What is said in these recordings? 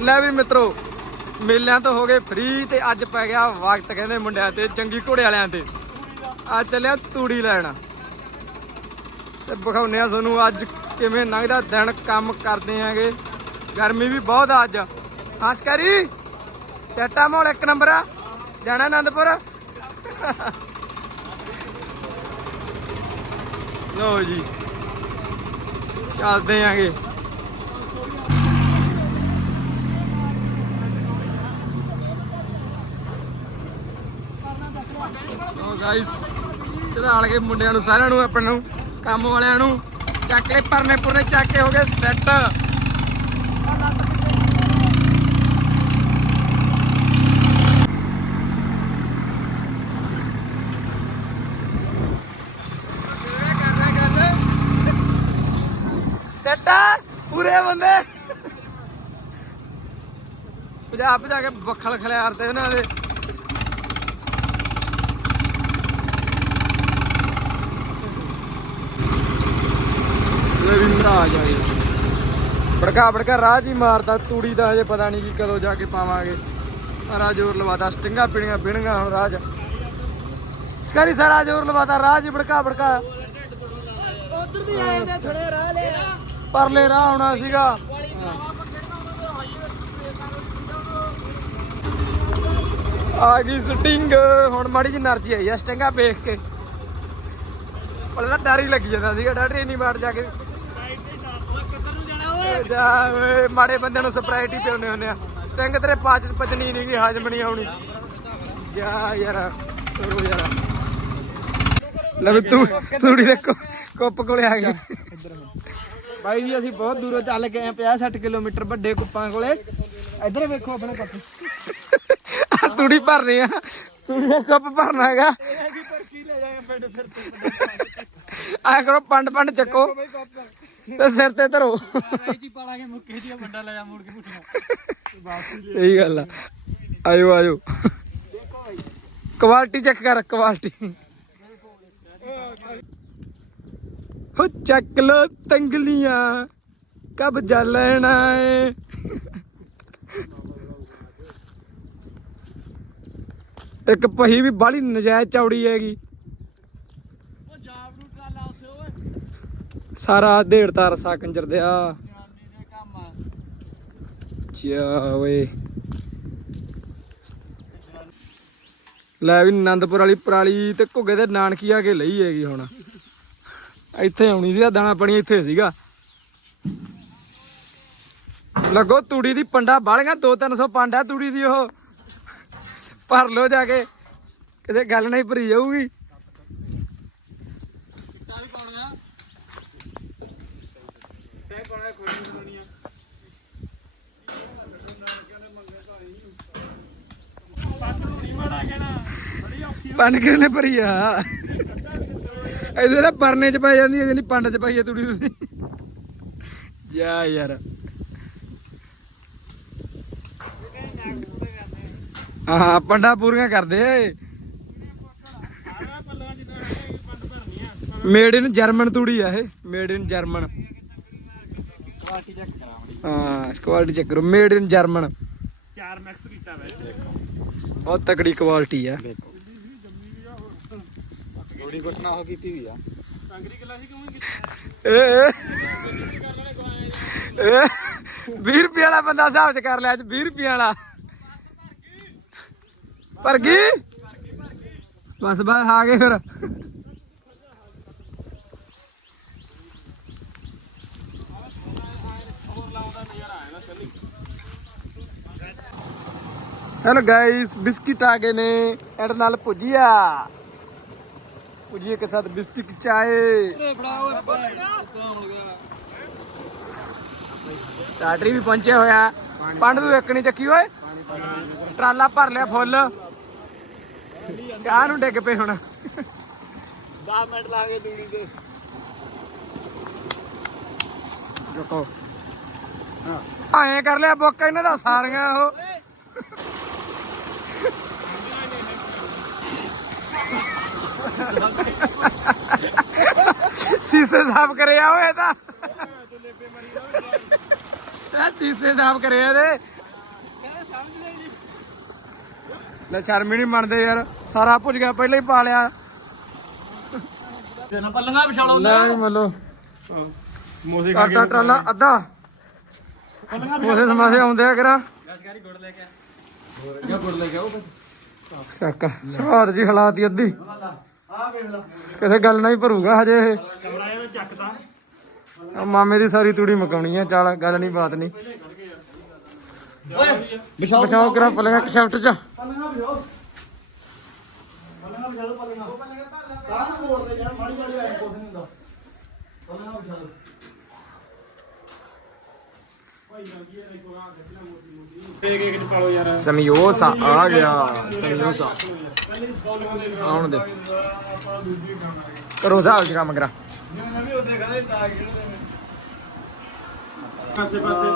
ਲੈ ਵੀ ਮਿੱਤਰੋ, ਮੇਲਿਆਂ ਤੋਂ ਹੋ ਗਏ ਫ੍ਰੀ ਤੇ ਅੱਜ ਪੈ ਗਿਆ ਵਕਤ, ਕਹਿੰਦੇ ਮੁੰਡਿਆਂ ਤੇ ਚੰਗੀ ਘੋੜੇ ਵਾਲਿਆਂ ਤੇ। ਅੱਜ ਚੱਲਿਆ ਤੂੜੀ ਲੈਣ। ਤੇ ਵਿਖਾਉਨੇ ਆ ਤੁਹਾਨੂੰ ਅੱਜ ਕਿਵੇਂ ਲੰਘਦਾ ਦਿਨ, ਕੰਮ ਕਰਦੇ ਆਂਗੇ ਗਰਮੀ ਵੀ ਬਹੁਤ ਆ ਅੱਜ। ਖਾਸ ਕਰੀ ਸੈਟਾ ਮੋਲ ਇੱਕ ਨੰਬਰ ਆ। ਜਾਣਾ ਆਨੰਦਪੁਰ ਲੋ ਜੀ। ਚੱਲਦੇ ਆਂਗੇ ਓ ਗਾਇਸ, ਚੜਾਲ ਕੇ ਮੁੰਡਿਆਂ ਨੂੰ, ਸਾਰਿਆਂ ਨੂੰ, ਆਪਣੇ ਨੂੰ, ਕੰਮ ਵਾਲਿਆਂ ਨੂੰ। ਚੱਕ ਕੇ ਪਰਨੇ ਪੁਰਨੇ ਚੱਕ ਕੇ ਹੋ ਗਏ ਸੈੱਟ ਸੈੱਟ ਪੂਰੇ ਬੰਦੇ। ਪੰਜਾਬ ਜਾ ਕੇ ਬੱਖਲ ਖਲਿਆਰਦੇ ਇਹਨਾਂ ਦੇ। ਲੈ ਵੀ ਭਰਾ ਜਾ ਭੜਕਾ ਭੜਕਾ ਰਾਹ ਜੀ ਮਾਰਦਾ ਤੂੜੀ ਦਾ ਹਜੇ ਪਤਾ ਨਹੀਂ ਕੀ ਕਦੋਂ ਜਾ ਕੇ ਪਾਵਾਂਗੇ। ਸਾਰਾ ਜ਼ੋਰ ਲਵਾਦਾ ਸਟਿੰਗਾ ਪੀਣੀਆਂ ਬਿਣੀਆਂ ਹੁਣ ਰਾਜ ਸਕਾਰੀ ਸਾਰਾ ਜ਼ੋਰ ਲਵਾਦਾ ਰਾਜ ਭੜਕਾ ਭੜਕਾ। ਉਧਰ ਵੀ ਆਏ ਨੇ ਥੋੜੇ ਰਾਹ ਲੈ ਪਰਲੇ ਰਾਹ ਆਉਣਾ ਸੀਗਾ। ਆ ਗਈ ਸਟਿੰਗ ਹੁਣ ਮਾੜੀ ਜਿਹੀ ਨਰਜੀ ਆਈ ਆ ਸਟਿੰਗਾ ਵੇਖ ਕੇ। ਪਹਿਲਾਂ ਡਰ ਹੀ ਲੱਗੀ ਜਾਂਦਾ ਸੀਗਾ ਡਰ ਨਹੀਂ ਮਾਰ ਜਾ ਕੇ। ਜਾ ਓਏ ਮਾੜੇ ਬੰਦਿਆਂ ਨੂੰ ਸਪਰਾਈਟ ਹੀ ਪਿਉਨੇ ਹੁੰਦੇ ਆ। ਸਟਿੰਗ ਤੇਰੇ ਪਾਚ ਪਚਣੀ ਨਹੀਂ ਗਈ ਹਜਮ ਨਹੀਂ ਆਉਣੀ। ਜਾ ਯਾਰ ਤੋਰੋ ਯਾਰ। ਲੈ ਵੀ ਤੂੰ ਤੂੜੀ ਦੇ ਕੁ- ਕੁੱਪ ਕੋਲੇ ਆ ਗਈ। ਬਾਈ ਜੀ ਅਸੀਂ ਬਹੁਤ ਦੂਰੋਂ ਚੱਲ ਕੇ ਆਏ 50 60 ਕਿਲੋਮੀਟਰ ਵੱਡੇ ਕੁੱਪਾਂ ਕੋਲੇ। ਇੱਧਰ ਵੇਖੋ ਆਪਣੇ ਕੱਪ। ਆ ਤੂੜੀ ਭਰਨੀ ਆ। ਤੂੜੀ ਦਾ ਕੱਪ ਭਰਨਾ ਹੈਗਾ। ਇਹ ਕੀ ਲੈ ਜਾਏ ਪਿੰਡ ਫਿਰ ਆ ਕਰੋ ਪੰਡ ਪੰਡ ਚੱਕੋ ਬਈ ਕੱਪ। ਤੇ ਸਿਰ ਤੇ ਧਰੋ। ਰਾਈ ਜੀ ਪਾਲਾਂਗੇ ਮੁੱਕੇ ਜੀ ਬੰਡਾ ਲੈ ਜਾ ਮੋੜ ਕੇ ਪੁੱਠਣਾ ਸਹੀ ਗੱਲ ਆ। ਆਇਓ ਆਇਓ। ਕੁਆਲਿਟੀ ਚੈੱਕ ਕਰ ਕੁਆਲਿਟੀ ਹੋ, ਚੱਕ ਲੋ ਤੰਗਲੀਆਂ। ਕਬ ਜਾ ਲੈਣਾ ਏ। ਇੱਕ ਪਹੀ ਵੀ ਬਾਲੀ ਨਜਾਇਜ਼ ਚੌੜੀ ਹੈਗੀ ਉਹ ਜਾਬ ਨੂੰ ਟਰਾਲਾ ਉੱਥੇ ਓਏ ਸਾਰਾ ਢੇੜ ਤਾਰ ਕੰਜਰ ਦਿਆ। ਜਾਨੀ ਓਏ। ਲੈ ਵੀ ਆਨੰਦਪੁਰ ਵਾਲੀ ਪਰਾਲੀ ਤੇ ਘੁੱਗੇ ਦੇ ਨਾਨਕੀ ਆ ਕੇ ਲਈ ਹੈਗੀ ਹੁਣ। ਇੱਥੇ ਆਉਣੀ ਸੀ ਦਾਣਾ ਪਾਣੀ ਇੱਥੇ ਸੀਗਾ। ਲੱਗੋ ਤੂੜੀ ਦੀ ਪੰਡਾ ਬਾਲੀਆਂ 2-300 ਪੰਡਾ ਤੂੜੀ ਦੀ ਉਹ। ਭਰ ਲੋ ਜਾ ਕੇ। ਕਿਤੇ ਗੱਲ ਨਹੀਂ ਭਰੀ ਜਾਊਗੀ। ਪਾਉਣਾ ਖੋਲੀ ਬਣਾਉਣੀ ਆ। ਪੰਡ ਕਿਹਨੇ ਭਰੀ ਆ। ਇਹਦੇ ਤਾਂ ਪਰਨੇ ਚ ਪੈ ਜਾਂਦੀ ਹੈ ਜਿਹੜੀ ਪੰਡ ਚ ਪਾਈ ਤੂੜੀ ਤੁਸੀਂ। ਜਾ ਯਾਰ। ਹਾਂ ਪੰਡਾ ਪੂਰੀਆਂ ਕਰਦੇ ਮੇਡ ਇਨ ਜਰਮਨ ਤੂੜੀ ਆ ਇਹ। Made in German quality check ਕਰਾ ਮੜੀ ਹਾਂ ਕੁਆਲਿਟੀ ਚੈੱਕ ਕਰੋ। ਮੇਡ ਇਨ ਜਰਮਨ 4 ਮੈਕਸ ਕੀਤਾ ਵੈ। ਬਹੁਤ ਤਕੜੀ ਕੁਆਲਿਟੀ ਆ। ਥੋੜੀ ਘਟਨਾ ਹੋ ਕੀਤੀ ਵੀ ਆ। ਅੰਗਰੀ ਗੱਲਾਂ ਸੀ ਕਿਉਂ ਏ 20 ਰੁਪਏ ਵਾਲਾ ਬੰਦਾ ਹਿਸਾਬ ਚ ਕਰ ਲਿਆ ਅੱਜ 20 ਰੁਪਏ ਵਾਲਾ। ਪਰ ਗਈ ਬਸ ਬਸ ਆ ਗਏ ਫਿਰ। ਹੈਲੋ ਗਾਇਸ ਬਿਸਕਿਟ ਆ ਗਏ ਨੇ। ਇਹਦੇ ਨਾਲ ਭੁਜੀਆ। ਭੁਜੀਆ ਕੇ ਸਾਥ ਬਿਸਕਿਟ ਚਾਏ। ਟਾਟਰੀ ਵੀ ਪਹੁੰਚਿਆ ਹੋਇਆ। ਪੰਡ ਤੂੰ ਇੱਕ ਨਹੀਂ ਚੱਕੀ ਓਏ। ਟਰਾਲਾ ਭਰ ਲਿਆ ਫੁੱਲ। ਚਾਹ ਨੂੰ ਡਿੱਗ ਪਏ ਹੁਣ। 10 ਮਿੰਟ ਲਾ ਕੇ ਦੂੜੀ ਤੇ। ਰੁਕੋ। ਐਂ ਕਰ ਲਿਆ ਬੁੱਕ ਇਹਨਾਂ ਦਾ ਸਾਰੀਆਂ ਉਹ। ਸੀਸੇ ਸਾਫ਼ ਕਰਿਆ ਓਏ ਤਾਂ। ਇਹ ਸੀਸੇ ਸਾਫ਼ ਕਰਿਆ ਇਹਦੇ। ਲੈ ਸ਼ਰਮ ਹੀ ਨਹੀਂ ਮੰਨਦੇ ਯਾਰ ਸਾਰਾ ਭੁੱਜ ਗਿਆ ਪਹਿਲਾਂ ਹੀ ਪਾ ਲਿਆ। ਤੇ ਨਾ ਪੱਲੀਆਂ ਵਿਛਾਲੋ ਲੈ ਮੱਲੋ। ਮੋਸੇ ਕਾਟਾ ਟਰਾਲਾ ਅੱਧਾ। ਸਮੋਸੇ ਸਮਾਸੇ ਆਉਂਦੇ ਆ ਕਰਾ ਜਾਂ ਗੁੜ ਲੈ ਕੇ ਆਓ ਜੀ ਹਲਾਤੀ ਅੱਧੀ ਆ ਵੇਖ ਲਾ ਕਿਸੇ ਗੱਲ ਨਾਲ ਹੀ ਭਰੂਗਾ ਹਜੇ ਇਹ। ਕਮਰਾ ਇਹਨੂੰ ਚੱਕਦਾ ਆ ਮਾਮੇ ਦੀ ਸਾਰੀ ਤੂੜੀ ਮਕਾਉਣੀ ਆ ਚੱਲ ਗੱਲ ਨਹੀਂ ਬਾਤ ਨਹੀਂ ਓਏ ਬਚਾਓ ਕਰਾ ਪਲੇਗਾ ਕਸ਼ਫਟ ਚ। ਪੱਲੀਆਂ ਵਿਛਾਓ ਪੱਲੀਆਂ ਵਿਛਾ ਲਓ ਪੱਲੀਆਂ। ਕਾਹ ਨੂੰ ਮੋੜਦੇ ਯਾਰ ਮਾੜੀ ਮਾੜੀ ਐ ਕੁਝ ਨਹੀਂ ਹੁੰਦਾ ਪੱਲੀਆਂ ਵਿਛਾ ਲਓ ਸਮਯੋਸਾ ਆ ਗਿਆ ਸਮਯੋਸਾ ਆਉਣ ਦੇ। ਕਰੋ ਸਾਲ ਚ ਕੰਮ ਕਰਾ। ਨੇ ਪਾਸੇ ਪਾਸੇ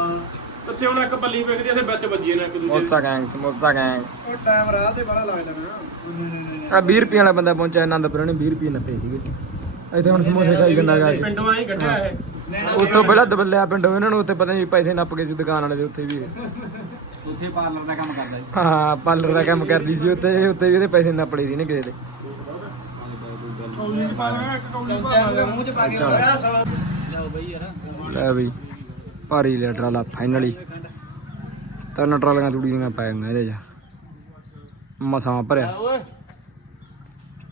ਉੱਥੇ ਹੁਣ ਇੱਕ ਬੱਲੀ ਵੇਖਦੀ ਇੱਥੇ ਵਿੱਚ ਵੱਜੀ ਨੇ ਇੱਕ ਦੂਜੇ ਸਮੋਸਾ ਗੈਂਗ ਸਮੋਸਾ ਗੈਂਗ ਉਹ ਟਾਈਮ ਰਾਹ ਤੇ ਬੜਾ ਲੱਗਦਾ ਮੈਨੂੰ। ਆ 20 ਰੁਪਏ ਵਾਲਾ ਬੰਦਾ ਪਹੁੰਚਿਆ ਆਨੰਦਪੁਰ ਨੇ 20 ਰੁਪਏ ਨੱਪੇ ਸੀਗੇ। ਇੱਥੇ ਹੁਣ ਸਮੋਸੇ ਖਾਈ ਜਾਂਦਾ ਗਾ। ਦੇ। ਪਿੰਡੋਂ ਆਈ ਕੱਢਿਆ ਇਹ। ਉੱਥੋਂ ਪਹਿਲਾਂ ਦਬਲਿਆ ਪਿੰਡੋਂ ਇਹਨਾਂ ਨੂੰ ਉੱਥੇ ਪਤਾ ਨਹੀਂ ਪੈਸੇ ਨੱਪ ਗਏ ਸੀ ਦੁਕਾਨ ਵਾਲੇ ਦੇ ਉੱਥੇ ਵੀ। ਉੱਥੇ ਪਾਰਲਰ ਦਾ ਕੰਮ ਕਰਦਾ ਜੀ ਹਾਂ ਪਾਰਲਰ ਦਾ ਕੰਮ ਕਰਦੀ ਸੀ ਉੱਥੇ ਉੱਥੇ ਵੀ ਇਹਦੇ ਪੈਸੇ ਨੱਪੜੇ ਸੀ ਨੇ ਕਿਸੇ ਦੇ। ਲੈ ਬਈ ਭਾਰੀ ਲਿਆ ਟਰਾਲਾ ਫਾਈਨਲੀ ਤਿੰਨ ਟਰਾਲੀਆਂ ਤੂੜੀ ਦੀਆਂ ਪੈ ਗਈਆਂ ਇਹਦੇ ਚ। ਮਸਾਂ ਭਰਿਆ। ਓਏ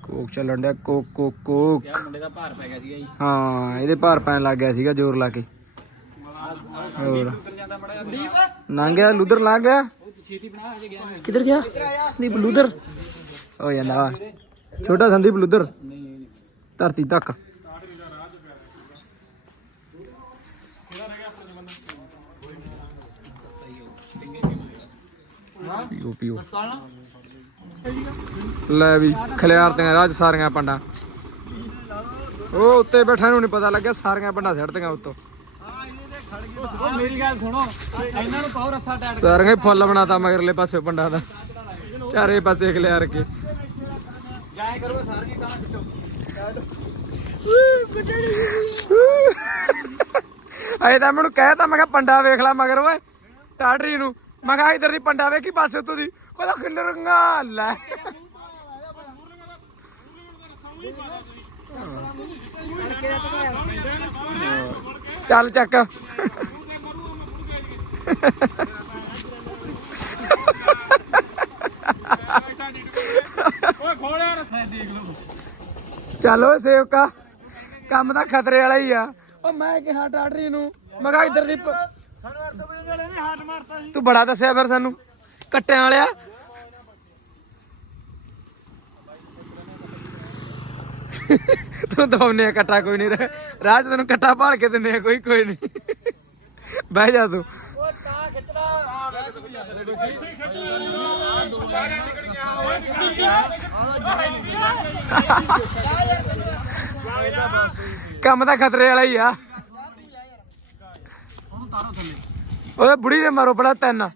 ਕੋਕ ਚੱਲਣ ਡਿਆ ਕੋਕ ਕੋਕ ਕੋਕ। ਮੁੰਡੇ ਦਾ ਭਾਰ ਪੈ ਗਿਆ ਸੀਗਾ ਜੀ। ਹਾਂ ਇਹਦੇ ਭਾਰ ਪੈਣ ਲੱਗ ਗਿਆ ਸੀਗਾ ਜ਼ੋਰ ਲਾ ਕੇ। ਹੋਰ। ਲੰਘ ਗਿਆ ਲੰਘ ਗਿਆ। ਕਿੱਧਰ ਸੰਦੀਪ ਲੁਧਰ। ਹੋ ਜਾਂਦਾ ਵਾ। ਛੋਟਾ ਸੰਦੀਪ ਲੁਧਰ। ਧਰਤੀ ਤੱਕ। ਪੀਓ ਪੀਓ। ਲੈ ਵੀ ਖਲਿਆਰ ਤੇ ਰਾਜ ਸਾਰੀਆਂ ਪੰਡਾਂ। ਉਹ ਉੱਤੇ ਬੈਠਾ ਨੂੰ ਨਹੀਂ ਪਤਾ ਲੱਗਿਆ ਸਾਰੀਆਂ ਪੰਡਾਂ ਛੱਡਦੀਆਂ ਉੱਤੋਂ। ਉਹ ਮੇਰੀ ਗੱਲ ਸੁਣੋ ਇਹਨਾਂ ਨੂੰ ਪਾਓ ਰੱਸਾ ਟਾਈਟ ਸਾਰੀਆਂ ਹੀ ਫੁੱਲ ਬਣਾਤਾ ਮਗਰਲੇ ਪਾਸੇ ਪੰਡਾਂ ਦਾ। ਚਾਰੇ ਪਾਸੇ ਖਲਿਆਰ ਕੇ। ਜਾਏ ਕਰੋ ਸਾਰ ਕੀ ਤਾਂ ਖਿੱਚੋ। ਅਜੇ ਤਾਂ ਮੈਨੂੰ ਕਹਿਤਾ ਮੈਂ ਕਿਹਾ ਪੰਡਾ ਵੇਖ ਲੈ ਮਗਰ ਓਏ। ਟਾਟਰੀ ਨੂੰ। ਮੈਂ ਕਿਹਾ ਇਧਰ ਦੀ ਪੰਡਾ ਵੇਖੀ ਪਾਸੇ ਉੱਤੋਂ ਦੀ। ਉਹਦਾ ਖਿਲਰੰਗਾ ਲੈ ਚੱਲ ਚੱਕ ਓਏ ਖੋਲਿਆ ਰਸਾ ਦੇਖ ਲਓ ਚੱਲ ਓਏ ਸੇਵਕਾ ਕੰਮ ਤਾਂ ਖਤਰੇ ਵਾਲਾ ਹੀ ਆ ਉਹ ਮੈਂ ਕਿਹਾ ਟਾਟਰੀ ਨੂੰ ਮੈਂ ਕਿਹਾ ਇਧਰ ਦੀ ਪ- ਸਾਨੂੰ 800 ਵਜੇ ਵਾਲੇ ਨੇ ਹਾਟ ਮਾਰਤਾ ਸੀ ਤੂੰ ਬੜਾ ਦੱਸਿਆ ਫਿਰ ਸਾਨੂੰ ਕੱਟਿਆਂ ਵਾਲਿਆ। ਤੂੰ ਦਵਾਉਨੇ ਕੱਟਾ ਕੋਈ ਨਹੀਂ। ਰਾਹ 'ਚ ਤੈਨੂੰ ਕੱਟਾ ਭਾਲ ਕੇ ਦਿੰਨੇ ਆ ਕੋਈ ਕੋਈ ਨਹੀਂ। ਬਹਿ ਜਾ ਤੂੰ। ਉਹ ਤਾਂ ਖਿੱਚਣਾ ਕੰਮ ਤਾਂ ਖਤਰੇ ਵਾਲਾ ਹੀ ਆ। ਉਹਦੇ ਬੁੜੀ ਦੇ ਮਾਰੋ ਬੜਾ ਤਿੰਨ।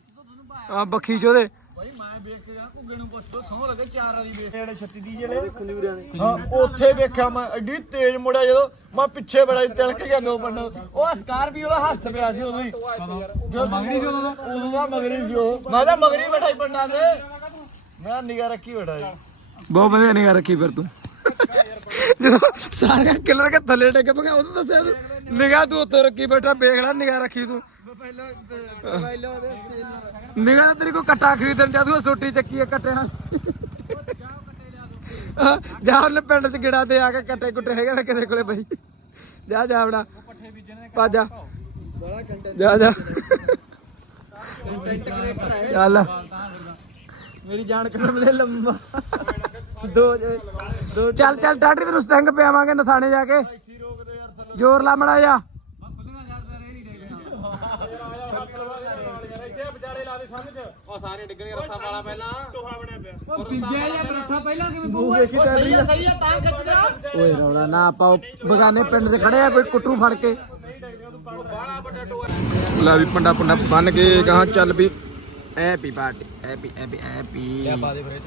ਆ ਬੱਖੀ ਚ ਉਹਦੇ। ਭਾਈ ਮੈਂ ਵੇਖ ਕੇ ਜਾ ਘੁੱਗੇ ਨੂੰ ਪੁੱਛ ਲੋ ਸੌ ਲੱਗੇ ਚਾਰ ਵਾਲੀ ਵੇਖ। ਜਿਹੜੇ 36 ਦੀ ਜਿਹੜੇ। ਖੰਜੂਰਿਆਂ ਦੇ। ਹਾਂ ਉੱਥੇ ਵੇਖਿਆ ਮੈਂ ਐਡੀ ਤੇਜ਼ ਮੁੜਿਆ ਜਦੋਂ ਮੈਂ ਪਿੱਛੇ ਬੜਾ ਤਿਲਕ ਗਿਆ ਦੋ ਬੰਦਾ ਉਹ ਸਕਾਰਪੀਓ ਦਾ ਹੱਸ ਪਿਆ ਸੀ ਉਦੋਂ ਹੀ। ਜੋ ਮਗਰੀ ਸੀ ਉਦੋਂ ਉਦੋਂ ਦਾ ਮਗਰੀ ਸੀ ਉਹ। ਮੈਂ ਤਾਂ ਮਗਰੀ ਬੈਠਾ ਹੀ ਬੰਦਾ ਦੇ। ਮੈਂ ਨਿਗਾ ਰੱਖੀ ਬੈਠਾ ਜੀ ਬਹੁਤ ਵਧੀਆ ਨਿਗਾ ਰੱਖੀ ਫਿਰ ਤੂੰ। ਜਦੋਂ ਸਾਰਾ ਕਿਲਰ ਕੇ ਥੱਲੇ ਡਿੱਗ ਪਿਆ ਉਦੋਂ ਦੱਸਿਆ ਤੂੰ ਨਿਗਾ ਤੂੰ ਉੱਥੇ ਰੱਖੀ ਬੈਠਾ ਵੇਖ ਲੈ ਨਿਗਾ ਰੱਖੀ ਤੂੰ। ਪਹਿਲਾਂ ਪਹਿਲਾਂ ਉਹਦੇ ਨਿਗਾ ਤੇਰੀ ਕੋ ਕੱਟਾ ਖਰੀਦਣ ਜਾ ਤੂੰ ਸੋਟੀ ਚੱਕੀ ਆ ਕੱਟਿਆਂ ਜਾ ਉਹਨੇ ਪਿੰਡ ਚ ਗਿੜਾ ਤੇ ਆ ਕੇ ਕੱਟੇ ਕੁੱਟੇ ਹੈਗੇ ਨੇ ਕਿਸੇ ਕੋਲੇ ਬਈ। ਜਾ ਜਾ ਆਪਣਾ। ਭੱਜ ਜਾ। ਬੜਾ ਕੰਟੈਂਟ ਜਾ ਜਾ। ਕੰਟੈਂਟ ਕ੍ਰੀਏਟਰ ਹੈ ਚੱਲ। ਮੇਰੀ ਜਾਨ ਕਦਮ ਲੈ ਲੰਮਾ। ਦੋ ਦੋ ਚੱਲ ਚੱਲ ਡਾਕਟਰ ਤੈਨੂੰ ਸਟੰਗ ਪਿਆਵਾਂਗੇ ਨਥਾਣੇ ਜਾ ਕੇ। ਜ਼ੋਰ ਲਾ ਮੜਾ ਜਾ। ਉਹ ਬਿੱਗਿਆ ਜਾਂ ਬਰਸਾ ਪਹਿਲਾਂ ਕਿਵੇਂ ਬੂਹ ਵੇਖੀ ਸਹੀ ਆ। ਸਹੀ ਆ ਤਾਂ ਖਿੱਚਦਾ ਓਏ ਰੌਲਾ ਨਾ ਪਾਓ। ਬਗਾਨੇ ਪਿੰਡ ਦੇ ਖੜੇ ਆ ਕੋਈ ਕੁੱਟੂ ਫੜ ਕੇ। ਲੈ ਵੀ ਪੰਡਾ ਪੰਡਾ ਬੰਨ ਕੇ ਕਹਾਂ ਚੱਲ ਵੀ। Happy party happy happy happy ਦੇ ਫਿਰ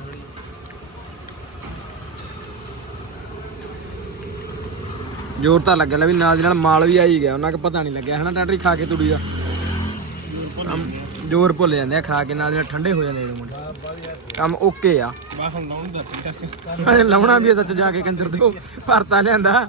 ਜ਼ੋਰ ਤਾਂ ਲੱਗਿਆ ਲੈ ਵੀ ਨਾਲ ਦੀ ਨਾਲ ਮਾਲ ਵੀ ਆਈ ਗਿਆ। ਉਹਨਾਂ ਕਿ ਪਤਾ ਨਹੀਂ ਲੱਗਿਆ ਹਨਾ ਟਾਟਰੀ ਖਾ ਕੇ ਤੁੜੀ ਦਾ ਜ਼ੋਰ ਭੁੱਲ ਜਾਂਦੇ ਆ ਖਾ ਕੇ ਨਾਲ ਦੀ ਠੰਡੇ ਹੋ ਜਾਂਦੇ ਨੇ ਮੁੰਡੇ। ਕੰਮ ਓਕੇ ਆ। ਬਸ ਹੁਣ ਲਾਉਣ ਅਰੇ ਲਾਉਣਾ ਵੀ ਆ ਸੱਚ ਜਾ ਕੇ ਕੰਜਰ ਦਿਓ ਭਰਤਾ ਲਿਆਂਦਾ।